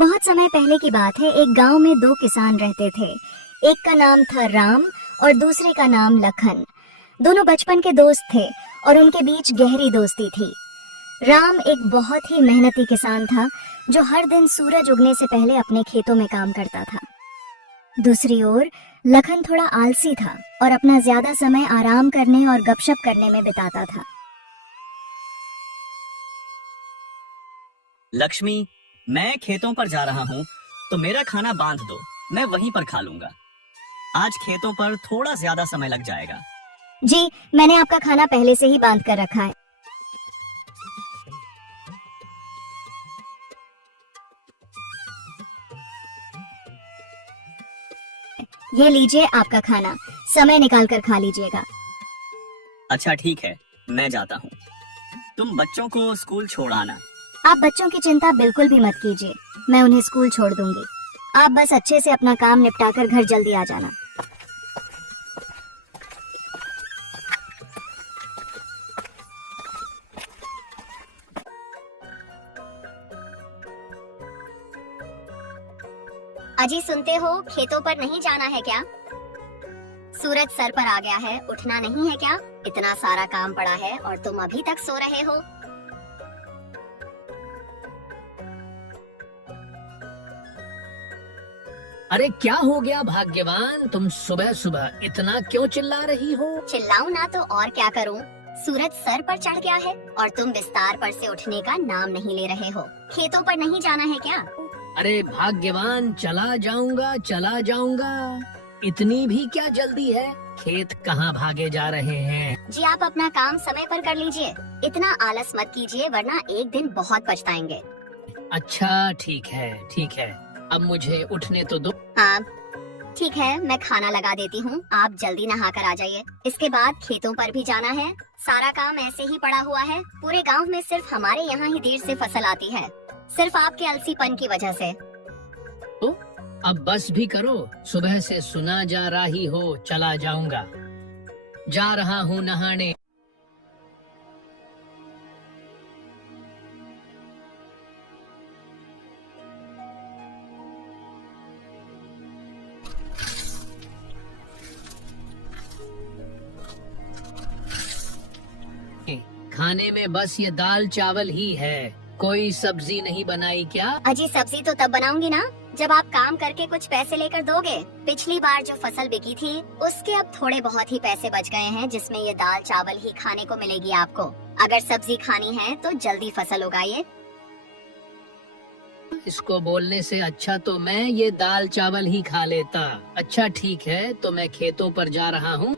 बहुत समय पहले की बात है। एक गांव में दो किसान रहते थे। एक का नाम था राम और दूसरे का नाम लखन। दोनों बचपन के दोस्त थे और उनके बीच गहरी दोस्ती थी। राम एक बहुत ही मेहनती किसान था जो हर दिन सूरज उगने से पहले अपने खेतों में काम करता था। दूसरी ओर लखन थोड़ा आलसी था और अपना ज्यादा समय आराम करने और गपशप करने में बिताता था। लक्ष्मी, मैं खेतों पर जा रहा हूँ तो मेरा खाना बांध दो, मैं वहीं पर खा लूंगा। आज खेतों पर थोड़ा ज्यादा समय लग जाएगा। जी, मैंने आपका खाना पहले से ही बांध कर रखा है। ये लीजिए आपका खाना, समय निकाल कर खा लीजिएगा। अच्छा ठीक है, मैं जाता हूँ। तुम बच्चों को स्कूल छोड़ आना। आप बच्चों की चिंता बिल्कुल भी मत कीजिए, मैं उन्हें स्कूल छोड़ दूंगी। आप बस अच्छे से अपना काम निपटाकर घर जल्दी आ जाना। अजी सुनते हो, खेतों पर नहीं जाना है क्या? सूरज सर पर आ गया है, उठना नहीं है क्या? इतना सारा काम पड़ा है और तुम अभी तक सो रहे हो। अरे क्या हो गया भाग्यवान, तुम सुबह सुबह इतना क्यों चिल्ला रही हो? चिल्लाऊं ना तो और क्या करूं? सूरज सर पर चढ़ गया है और तुम बिस्तार पर से उठने का नाम नहीं ले रहे हो। खेतों पर नहीं जाना है क्या? अरे भाग्यवान, चला जाऊंगा चला जाऊंगा, इतनी भी क्या जल्दी है? खेत कहाँ भागे जा रहे हैं? जी आप अपना काम समय पर कर लीजिए, इतना आलस मत कीजिए वरना एक दिन बहुत पछताएंगे। अच्छा ठीक है, अब मुझे उठने तो दो। हाँ ठीक है, मैं खाना लगा देती हूँ, आप जल्दी नहा कर आ जाइए। इसके बाद खेतों पर भी जाना है। सारा काम ऐसे ही पड़ा हुआ है। पूरे गांव में सिर्फ हमारे यहाँ ही देर से फसल आती है, सिर्फ आपके आलसीपन की वजह से। तो अब बस भी करो, सुबह से सुना जा रही हो चला जाऊंगा। जा रहा हूँ नहाने। खाने में बस ये दाल चावल ही है, कोई सब्जी नहीं बनाई क्या? अजी सब्जी तो तब बनाऊंगी ना जब आप काम करके कुछ पैसे लेकर दोगे। पिछली बार जो फसल बिकी थी उसके अब थोड़े बहुत ही पैसे बच गए हैं, जिसमें ये दाल चावल ही खाने को मिलेगी आपको। अगर सब्जी खानी है तो जल्दी फसल उगाइए। इसको बोलने से अच्छा तो मैं ये दाल चावल ही खा लेता। अच्छा ठीक है, तो मैं खेतों पर जा रहा हूँ।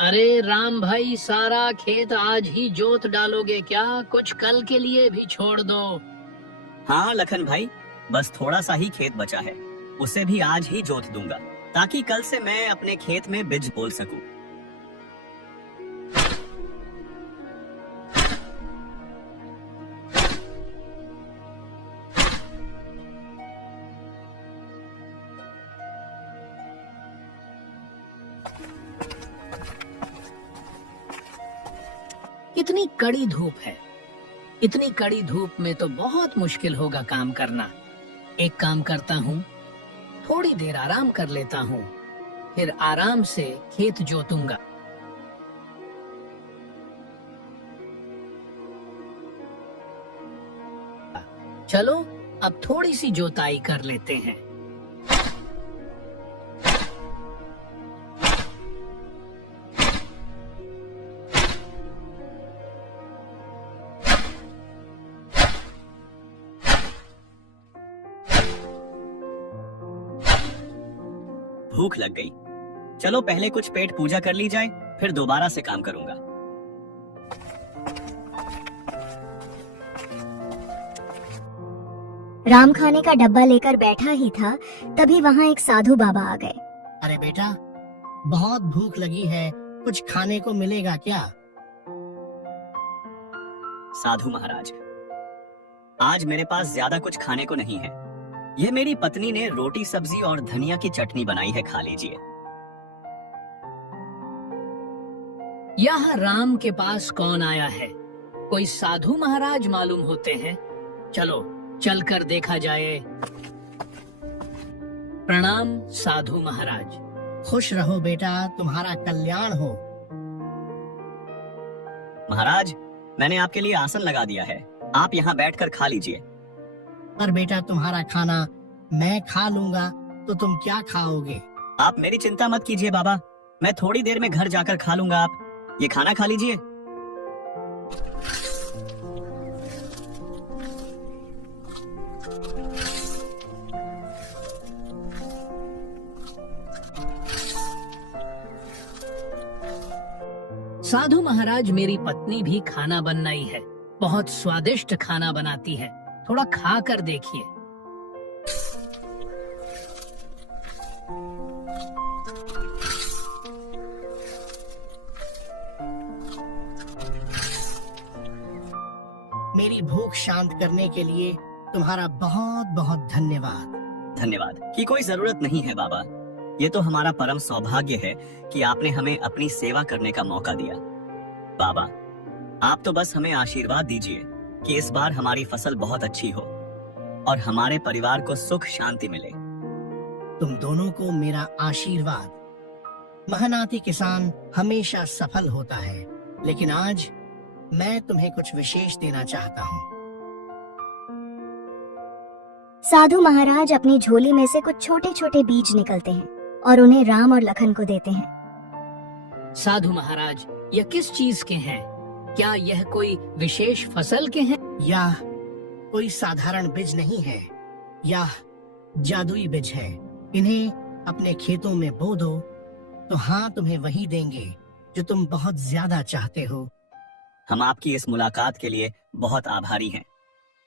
अरे राम भाई, सारा खेत आज ही जोत डालोगे क्या? कुछ कल के लिए भी छोड़ दो। हाँ लखन भाई, बस थोड़ा सा ही खेत बचा है, उसे भी आज ही जोत दूंगा ताकि कल से मैं अपने खेत में बीज बोल सकूं। इतनी कड़ी धूप है, इतनी कड़ी धूप में तो बहुत मुश्किल होगा काम करना। एक काम करता हूँ, थोड़ी देर आराम कर लेता हूँ, फिर आराम से खेत जोतूंगा। चलो अब थोड़ी सी जोताई कर लेते हैं। भूख लग गई, चलो पहले कुछ पेट पूजा कर ली जाए, फिर दोबारा से काम करूंगा। राम खाने का डब्बा लेकर बैठा ही था, तभी वहाँ एक साधु बाबा आ गए। अरे बेटा, बहुत भूख लगी है, कुछ खाने को मिलेगा क्या? साधु महाराज, आज मेरे पास ज्यादा कुछ खाने को नहीं है। यह मेरी पत्नी ने रोटी सब्जी और धनिया की चटनी बनाई है, खा लीजिए। यहाँ राम के पास कौन आया है? कोई साधु महाराज मालूम होते हैं। चलो चलकर देखा जाए। प्रणाम साधु महाराज। खुश रहो बेटा, तुम्हारा कल्याण हो। महाराज, मैंने आपके लिए आसन लगा दिया है, आप यहाँ बैठकर खा लीजिए। पर बेटा, तुम्हारा खाना मैं खा लूंगा तो तुम क्या खाओगे? आप मेरी चिंता मत कीजिए बाबा, मैं थोड़ी देर में घर जाकर खा लूंगा। आप ये खाना खा लीजिए। साधु महाराज, मेरी पत्नी भी खाना बनाई है, बहुत स्वादिष्ट खाना बनाती है, थोड़ा खा कर देखिए। मेरी भूख शांत करने के लिए तुम्हारा बहुत बहुत धन्यवाद। धन्यवाद की कोई जरूरत नहीं है बाबा, ये तो हमारा परम सौभाग्य है कि आपने हमें अपनी सेवा करने का मौका दिया। बाबा, आप तो बस हमें आशीर्वाद दीजिए कि इस बार हमारी फसल बहुत अच्छी हो और हमारे परिवार को सुख शांति मिले। तुम दोनों को मेरा आशीर्वाद। मेहनती किसान हमेशा सफल होता है, लेकिन आज मैं तुम्हें कुछ विशेष देना चाहता हूँ। साधु महाराज अपनी झोली में से कुछ छोटे छोटे बीज निकलते हैं और उन्हें राम और लखन को देते हैं। साधु महाराज, यह किस चीज के हैं? क्या यह कोई विशेष फसल के हैं? यह कोई साधारण बीज नहीं है, यह जादुई बीज है। इन्हें अपने खेतों में बो दो तो हाँ, तुम्हें वही देंगे जो तुम बहुत ज्यादा चाहते हो। हम आपकी इस मुलाकात के लिए बहुत आभारी हैं।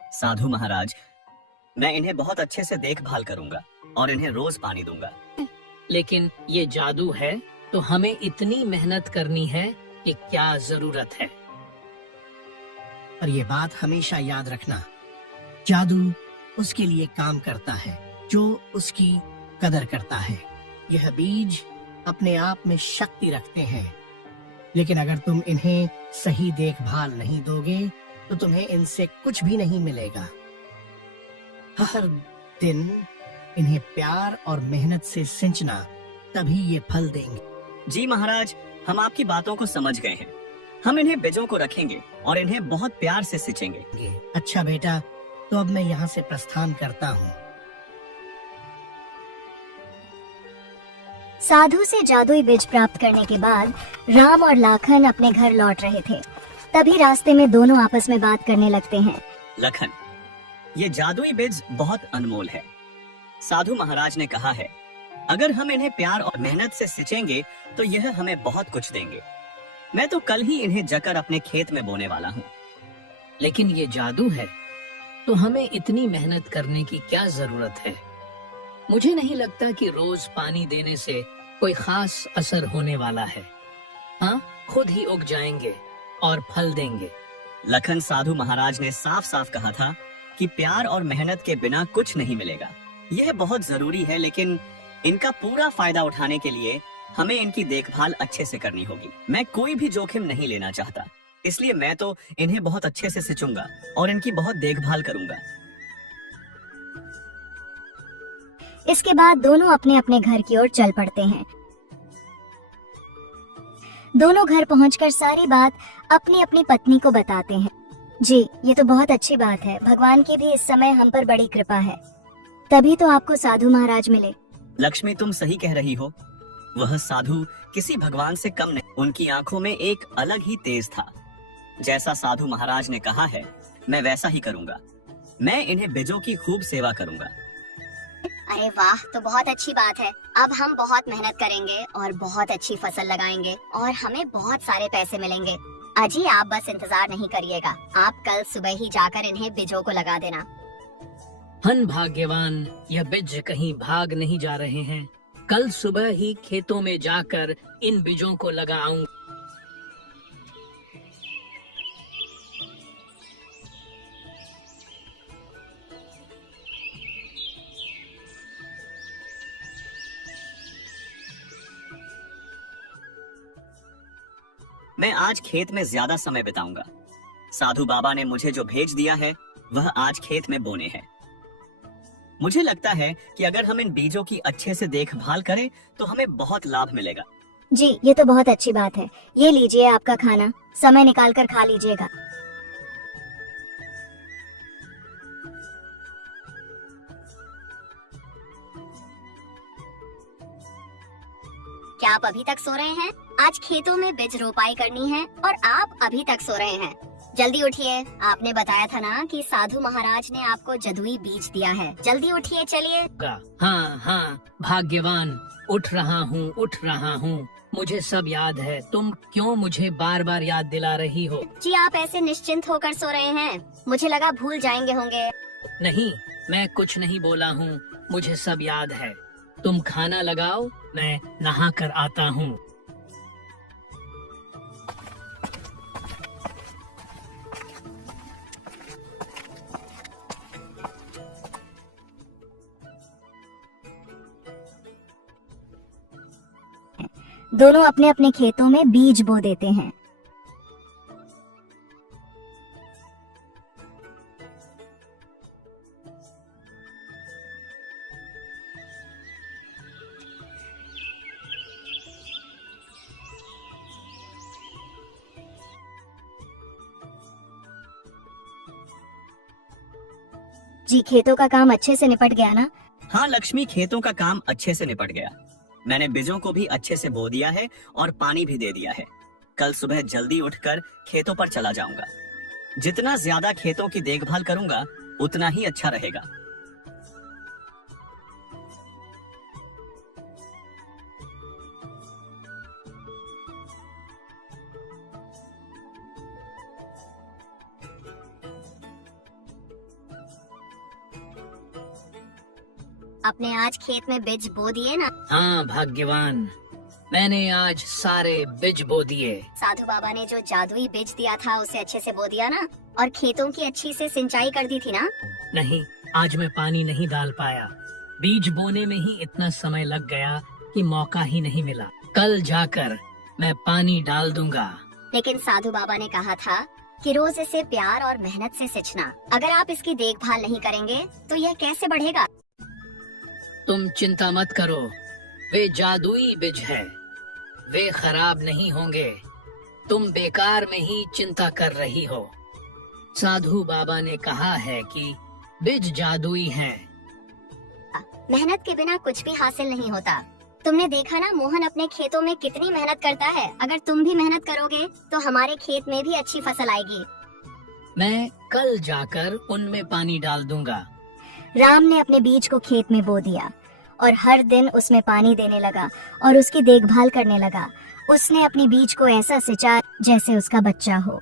साधु महाराज, मैं इन्हें बहुत अच्छे से देखभाल करूंगा और इन्हें रोज पानी दूंगा। लेकिन ये जादू है तो हमें इतनी मेहनत करनी है कि क्या जरूरत है? और ये बात हमेशा याद रखना, जादू उसके लिए काम करता है जो उसकी कदर करता है। यह बीज अपने आप में शक्ति रखते हैं, लेकिन अगर तुम इन्हें सही देखभाल नहीं दोगे तो तुम्हें इनसे कुछ भी नहीं मिलेगा। हर दिन इन्हें प्यार और मेहनत से सिंचना, तभी ये फल देंगे। जी महाराज, हम आपकी बातों को समझ गए हैं। हम इन्हें बीजों को रखेंगे और इन्हें बहुत प्यार से सिंचेंगे। अच्छा बेटा, तो अब मैं यहाँ से प्रस्थान करता हूँ। साधु से जादुई बीज प्राप्त करने के बाद राम और लाखन अपने घर लौट रहे थे। तभी रास्ते में दोनों आपस में बात करने लगते हैं। लखन, ये जादुई बीज बहुत अनमोल है। साधु महाराज ने कहा है, अगर हम इन्हें प्यार और मेहनत से सिंचेंगे तो यह हमें बहुत कुछ देंगे। मैं तो कल ही इन्हें जकर अपने खेत में बोने वाला हूँ। लेकिन ये जादू है तो हमें इतनी मेहनत करने की क्या जरूरत है? मुझे नहीं लगता कि रोज पानी देने से कोई खास असर होने वाला है। हाँ, खुद ही उग जाएंगे और फल देंगे। लखन, साधु महाराज ने साफ साफ कहा था कि प्यार और मेहनत के बिना कुछ नहीं मिलेगा। यह बहुत जरूरी है, लेकिन इनका पूरा फायदा उठाने के लिए हमें इनकी देखभाल अच्छे से करनी होगी। मैं कोई भी जोखिम नहीं लेना चाहता, इसलिए मैं तो इन्हें बहुत अच्छे से सिंचूंगा और इनकी बहुत देखभाल करूंगा। इसके बाद दोनों अपने अपने घर की ओर चल पड़ते हैं। दोनों घर पहुंचकर सारी बात अपनी अपनी पत्नी को बताते हैं। जी, ये तो बहुत अच्छी बात है। भगवान की भी इस समय हम पर बड़ी कृपा है, तभी तो आपको साधु महाराज मिले। लक्ष्मी, तुम सही कह रही हो। वह साधु किसी भगवान से कम नहीं। उनकी आंखों में एक अलग ही तेज था। जैसा साधु महाराज ने कहा है, मैं वैसा ही करूंगा। मैं इन्हें बीजों की खूब सेवा करूंगा। अरे वाह, तो बहुत अच्छी बात है। अब हम बहुत मेहनत करेंगे और बहुत अच्छी फसल लगाएंगे और हमें बहुत सारे पैसे मिलेंगे। अजी, आप बस इंतजार नहीं करिएगा, आप कल सुबह ही जाकर इन्हें बीजों को लगा देना। हन भाग्यवान, यह बीज कहीं भाग नहीं जा रहे हैं। कल सुबह ही खेतों में जाकर इन बीजों को लगाऊं। मैं आज खेत में ज्यादा समय बिताऊंगा। साधु बाबा ने मुझे जो भेज दिया है वह आज खेत में बोने हैं। मुझे लगता है कि अगर हम इन बीजों की अच्छे से देखभाल करें तो हमें बहुत लाभ मिलेगा। जी, ये तो बहुत अच्छी बात है। ये लीजिए आपका खाना, समय निकाल कर खा लीजिएगा। क्या आप अभी तक सो रहे हैं? आज खेतों में बीज रोपाई करनी है और आप अभी तक सो रहे हैं। जल्दी उठिए, आपने बताया था ना कि साधु महाराज ने आपको जदुई बीज दिया है। जल्दी उठिए, चलिए। हाँ हाँ भाग्यवान, उठ रहा हूँ। मुझे सब याद है। तुम क्यों मुझे बार बार याद दिला रही हो? जी, आप ऐसे निश्चिंत होकर सो रहे हैं, मुझे लगा भूल जाएंगे होंगे। नहीं, मैं कुछ नहीं बोला हूँ। मुझे सब याद है। तुम खाना लगाओ, मैं नहा कर आता हूँ। दोनों अपने अपने खेतों में बीज बो देते हैं। जी, खेतों का काम अच्छे से निपट गया ना? हाँ लक्ष्मी, खेतों का काम अच्छे से निपट गया। मैंने बीजों को भी अच्छे से बो दिया है और पानी भी दे दिया है। कल सुबह जल्दी उठकर खेतों पर चला जाऊंगा। जितना ज्यादा खेतों की देखभाल करूंगा उतना ही अच्छा रहेगा। आपने आज खेत में बीज बो दिए ना? हाँ भाग्यवान, मैंने आज सारे बीज बो दिए। साधु बाबा ने जो जादुई बीज दिया था उसे अच्छे से बो दिया ना? और खेतों की अच्छी से सिंचाई कर दी थी ना? नहीं, आज मैं पानी नहीं डाल पाया। बीज बोने में ही इतना समय लग गया कि मौका ही नहीं मिला। कल जाकर मैं पानी डाल दूंगा। लेकिन साधु बाबा ने कहा था कि रोज इसे प्यार और मेहनत से सिंचना। अगर आप इसकी देखभाल नहीं करेंगे तो यह कैसे बढ़ेगा? तुम चिंता मत करो, वे जादुई बीज है, वे खराब नहीं होंगे। तुम बेकार में ही चिंता कर रही हो। साधु बाबा ने कहा है कि बीज जादुई हैं। मेहनत के बिना कुछ भी हासिल नहीं होता। तुमने देखा ना, मोहन अपने खेतों में कितनी मेहनत करता है। अगर तुम भी मेहनत करोगे तो हमारे खेत में भी अच्छी फसल आएगी। मैं कल जाकर उनमें पानी डाल दूंगा। राम ने अपने बीज को खेत में बो दिया और हर दिन उसमें पानी देने लगा और उसकी देखभाल करने लगा। उसने अपने बीज को ऐसा सिंचा जैसे उसका बच्चा हो।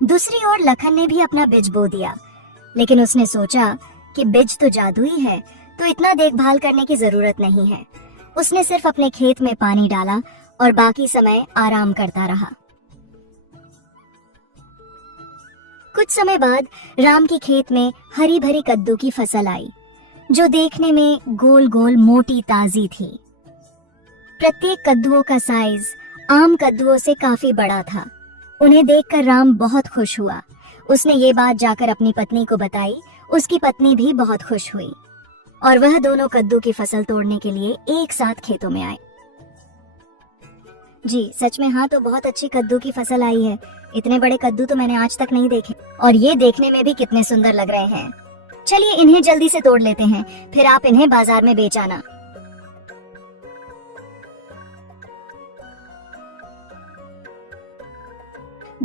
दूसरी ओर लखन ने भी अपना बीज बो दिया, लेकिन उसने सोचा कि बीज तो जादुई है तो इतना देखभाल करने की जरूरत नहीं है। उसने सिर्फ अपने खेत में पानी डाला और बाकी समय आराम करता रहा। कुछ समय बाद राम के खेत में हरी भरी कद्दू की फसल आई, जो देखने में गोल गोल मोटी ताजी थी। प्रत्येक कद्दुओं का साइज आम कद्दुओं से काफी बड़ा था। उन्हें देखकर राम बहुत खुश हुआ। उसने ये बात जाकर अपनी पत्नी को बताई। उसकी पत्नी भी बहुत खुश हुई और वह दोनों कद्दू की फसल तोड़ने के लिए एक साथ खेतों में आए। जी सच में, हाँ तो बहुत अच्छी कद्दू की फसल आई है। इतने बड़े कद्दू तो मैंने आज तक नहीं देखे और ये देखने में भी कितने सुंदर लग रहे हैं। चलिए इन्हें जल्दी से तोड़ लेते हैं, फिर आप इन्हें बाजार में बेच आना।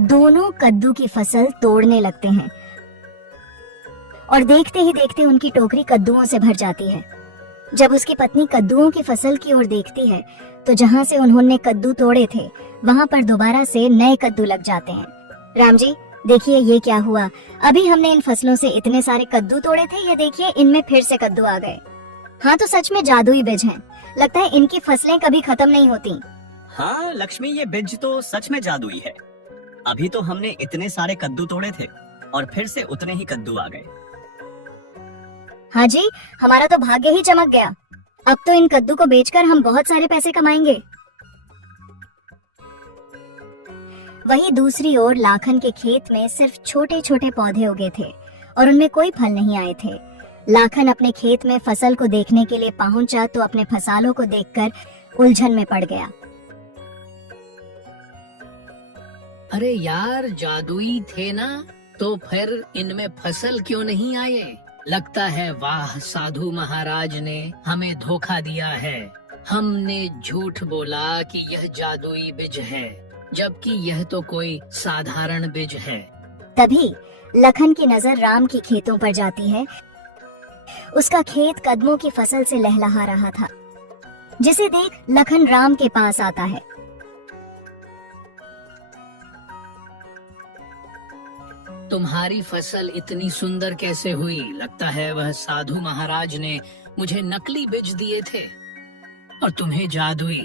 दोनों कद्दू की फसल तोड़ने लगते हैं और देखते ही देखते उनकी टोकरी कद्दुओं से भर जाती है। जब उसकी पत्नी कद्दुओं की फसल की ओर देखती है तो जहाँ से उन्होंने कद्दू तोड़े थे वहाँ पर दोबारा से नए कद्दू लग जाते हैं। राम जी देखिए ये क्या हुआ, अभी हमने इन फसलों से इतने सारे कद्दू तोड़े थे, ये देखिए इनमें फिर से कद्दू आ गए। हाँ तो सच में जादुई बीज हैं। लगता है इनकी फसलें कभी खत्म नहीं होती। हाँ लक्ष्मी, ये बीज तो सच में जादुई है। अभी तो हमने इतने सारे कद्दू तोड़े थे और फिर से उतने ही कद्दू आ गए। हाँ जी, हमारा तो भाग्य ही चमक गया। अब तो इन कद्दू को बेचकर हम बहुत सारे पैसे कमाएंगे। वहीं दूसरी ओर लाखन के खेत में सिर्फ छोटे छोटे पौधे उगे थे और उनमें कोई फल नहीं आए थे। लाखन अपने खेत में फसल को देखने के लिए पहुंचा तो अपने फसालों को देखकर उलझन में पड़ गया। अरे यार, जादुई थे ना, तो फिर इनमें फसल क्यों नहीं आए? लगता है वाह, साधु महाराज ने हमें धोखा दिया है। हमने झूठ बोला कि यह जादुई बीज है, जबकि यह तो कोई साधारण बीज है। तभी लखन की नजर राम के खेतों पर जाती है। उसका खेत कदमों की फसल से लहलहा रहा था, जिसे देख लखन राम के पास आता है। तुम्हारी फसल इतनी सुंदर कैसे हुई? लगता है वह साधु महाराज ने मुझे नकली बीज दिए थे और तुम्हें जादुई।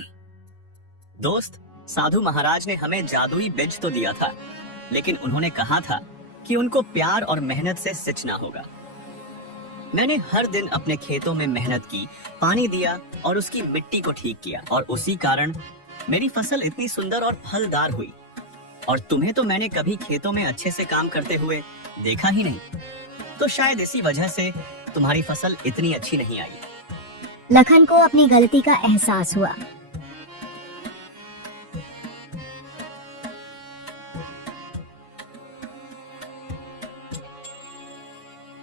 दोस्त, साधु महाराज ने हमें जादुई बीज तो दिया था, लेकिन उन्होंने कहा था कि उनको प्यार और मेहनत से सिंचना होगा। मैंने हर दिन अपने खेतों में मेहनत की, पानी दिया और उसकी मिट्टी को ठीक किया, और उसी कारण मेरी फसल इतनी सुंदर और फलदार हुई। और तुम्हें तो मैंने कभी खेतों में अच्छे से काम करते हुए देखा ही नहीं, तो शायद इसी वजह से तुम्हारी फसल इतनी अच्छी नहीं आई। लखन को अपनी गलती का एहसास हुआ।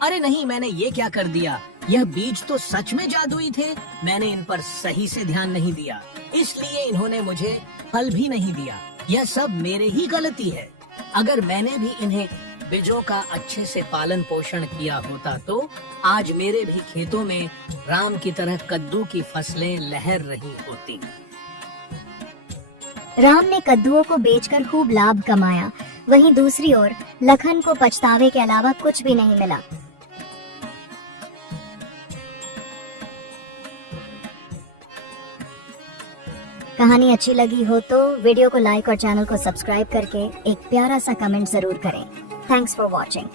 अरे नहीं, मैंने ये क्या कर दिया? यह बीज तो सच में जादुई थे। मैंने इन पर सही से ध्यान नहीं दिया, इसलिए इन्होंने मुझे फल भी नहीं दिया। यह सब मेरे ही गलती है। अगर मैंने भी इन्हें बीजों का अच्छे से पालन पोषण किया होता तो आज मेरे भी खेतों में राम की तरह कद्दू की फसलें लहर रही होती। राम ने कद्दुओं को बेचकर खूब लाभ कमाया। वहीं दूसरी ओर लखन को पछतावे के अलावा कुछ भी नहीं मिला। कहानी अच्छी लगी हो तो वीडियो को लाइक और चैनल को सब्सक्राइब करके एक प्यारा सा कमेंट जरूर करें। Thanks for watching.